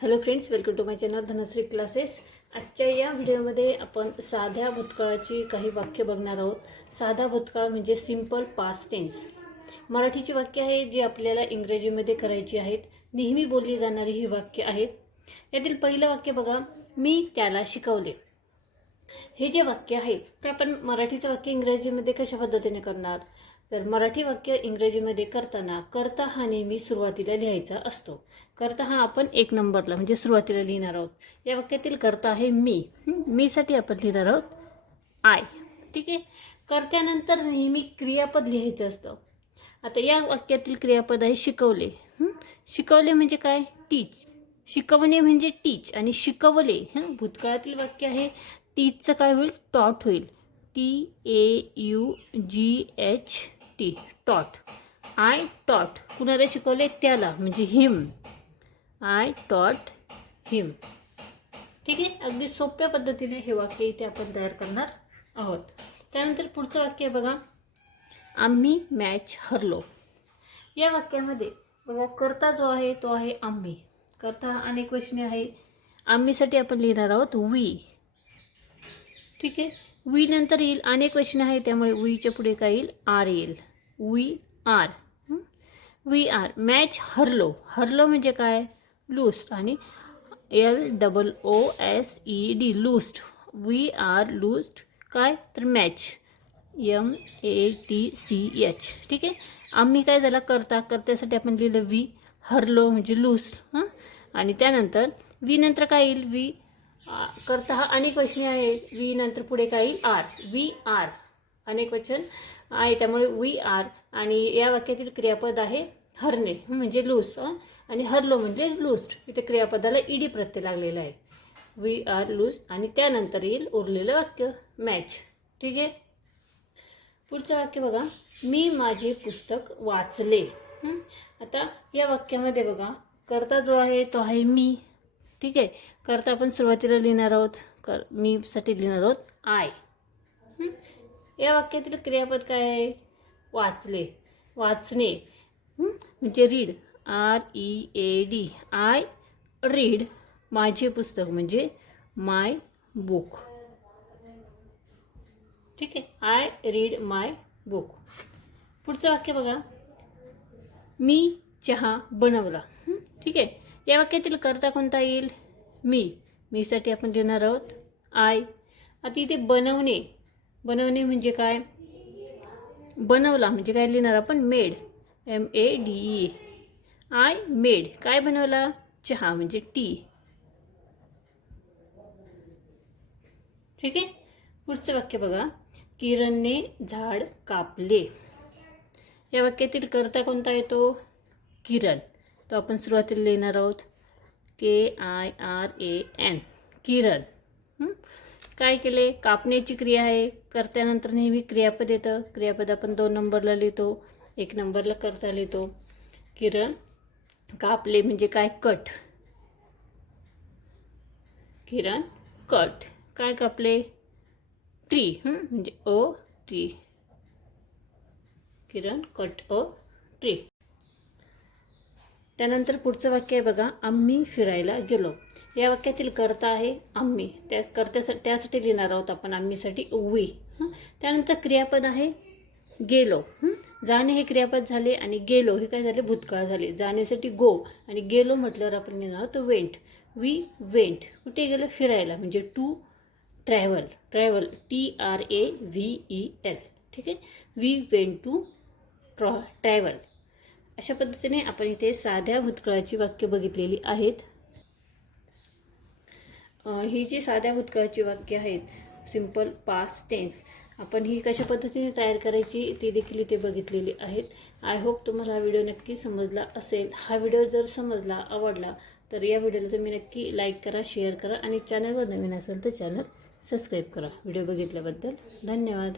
Hello friends welcome to my channel Dhanashree classes आजच्या या व्हिडिओमध्ये आपण साध्या भूतकाळाची काही वाक्य बघणार आहोत. साधा भूतकाळ म्हणजे सिंपल पास्ट टेन्स मराठीची वाक्य आहेत जी आपल्याला इंग्रजीमध्ये करायची आहेत. नेहमी बोलली जाणारी ही वाक्य आहेत. यातील पहिलं वाक्य बघा मी त्याला शिकवले. हे जे वाक्य आहे ते आपण मराठीचं वाक्य इंग्रजीमध्ये कशा पद्धतीने करणार? तर मराठी वाक्य इंग्रजीमध्ये करताना करता हा नेहमी सुरुवातीला लिहायचा असतो. करता हा आपण एक नंबरला म्हणजे सुरुवातीला लिहिणार आहोत. या वाक्यातील करता आहे मी मीसाठी आपण लिहिणार आहोत. आय ठीक आहे? करत्यानंतर नेहमी क्रियापद लिहायचं असतं. आता या वाक्यातील क्रियापद आहे शिकवले शिकवले म्हणजे काय? टीच शिकवणे म्हणजे टीच आणि शिकवले भूतकाळातील वाक्य आहे. टीचचं काय होईल? टॉट होईल. T A U G H T taught I taught कुणाला शिकवले? त्याला म्हणजे हिम आय टॉट हिम ठीक आहे? अगदी सोप्या पद्धतीने हे वाक्य इथे आपण तयार करणार आहोत. त्यानंतर पुढचं वाक्य आहे बघा. आम्ही मॅच हरलो. या वाक्यामध्ये बघा करता जो आहे तो आहे आम्ही. करता अनेक वचने आहे. आम्हीसाठी आपण लिहिणार आहोत वी ठीक आहे? वी नंतर येईल अनेक वचने आहे त्यामुळे वीच्या पुढे काय येईल? आर येईल. We are we are match हरलो हरलो म्हणजे काय? लूस्ट आणि L double O S E D lost we are lost काय? तर match M A T C H ठीक आहे? आम्ही काय झाला करता? करत्यासाठी आपण लिहिलं वी हरलो म्हणजे लूस्ट हां? आणि त्यानंतर वी नंतर काय येईल? वी करता हा अनेक वशनी आहे वी नंतर पुढे काय येईल? आर वी आर अनेक वचन आहे. त्यामुळे वी आर आणि या वाक्यातील क्रियापद आहे हरणे म्हणजे लूस आणि हरलो म्हणजे लूस्ट इथे क्रियापदाला ईडी प्रत्यय लागलेला आहे. वी आर लूज आणि त्यानंतर येईल उरलेलं वाक्य मॅच ठीक आहे? पुढचं वाक्य बघा. मी माझे पुस्तक वाचले. आता या वाक्यामध्ये बघा. करता जो आहे तो आहे मी. ठीक आहे? करता आपण सुरुवातीला लिहिणार आहोत. कर मीसाठी लिहिणार आहोत आय या वाक्यातील क्रियापद काय आहे? वाचले. वाचणे. म्हणजे read R E A D I read माझे पुस्तक म्हणजे माय बुक ठीक आहे? आय रीड माय बुक पुढचं वाक्य बघा. मी चहा बनवला. ठीक आहे? या वाक्यातील करता कोणता येईल? मी. मीसाठी आपण लिहिणार आहोत आय आता इथे बनवणे. बनवणे म्हणजे काय? बनवला म्हणजे काय लिहिणार आपण? Made. M A D E I made काय बनवला? चहा म्हणजे टी. ठीक आहे? पुढचं वाक्य बघा. किरणने झाड कापले. या वाक्यातील करता कोणता येतो किरण. तो आपण सुरुवातीला लिहिणार आहोत. K I R A N Kiran. काय केले? कापण्याची क्रिया आहे. करत्यानंतर नेहमी क्रियापद येतं. क्रियापद आपण दोन नंबरला लिहितो. एक नंबरला करता लिहितो. किरण कापले म्हणजे काय? कट. किरण कट. काय कापले? ट्री. म्हणजे ओ tree. Kiran cut a tree. त्यानंतर पुढचं वाक्य आहे बघा. आम्ही फिरायला गेलो. या वाक्यातील कर्ता आहे आम्ही. त्या कर्त्यासाठी त्यासाठी लिहिणार आहोत आपण आम्हीसाठी वी हं? त्यानंतर क्रियापद आहे गेलो. जाणे हे क्रियापद झाले आणि गेलो हे काय झाले? भूतकाळ झाले. जाण्यासाठी गो आणि गेलो म्हटल्यावर आपण लिहिणार आहोत वेंट. We went. कुठे गेलो? फिरायला. म्हणजे to travel. Travel. T R A V E L. ठीक आहे? We went to tra travel. अशा पद्धतीने आपण इथे साध्या भूतकाळाची वाक्य बघितलेली आहेत. ही जी साध्या भूतकाळाची वाक्य आहेत सिंपल पास्ट टेन्स आपण ही कशा पद्धतीने तयार करायची ती देखील इथे बघितलेली आहेत. आय होप तुम्हाला हा व्हिडिओ नक्की समजला असेल. हा व्हिडिओ जर समजला आवडला तर या व्हिडिओला तुम्ही नक्की लाईक करा शेअर करा आणि चॅनलवर नवीन असेल तर चॅनल सबस्क्राईब करा. व्हिडिओ बघितल्याबद्दल धन्यवाद.